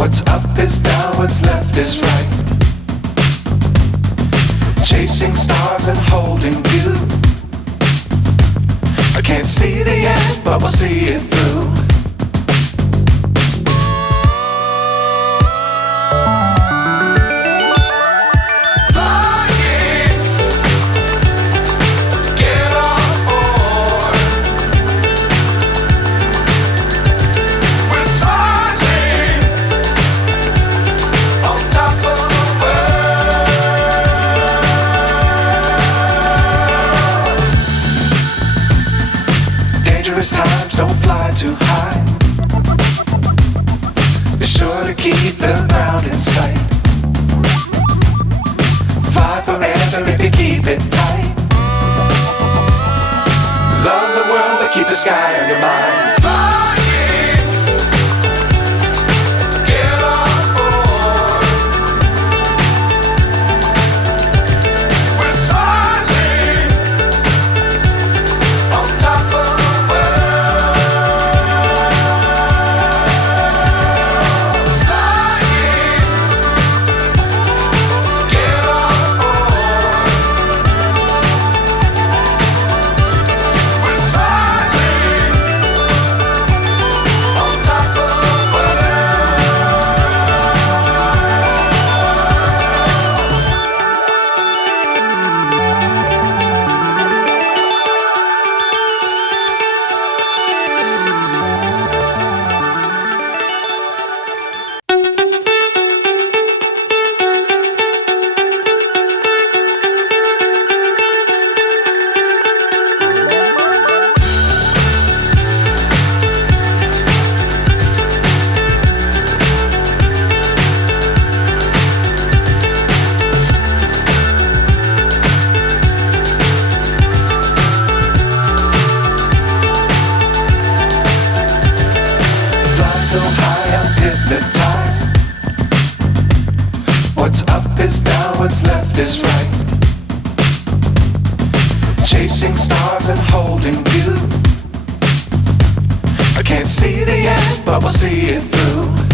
What's up is down, what's left is right. Chasing stars and holding you. I can't see the end, but we'll see it through. Times don't fly too high. Be sure to keep the ground in sight. Fly forever if you keep it tight. Love the world but keep the sky on your mind. So high I'm hypnotized. What's up is down, what's left is right. Chasing stars and holding you. I can't see the end, but we'll see it through.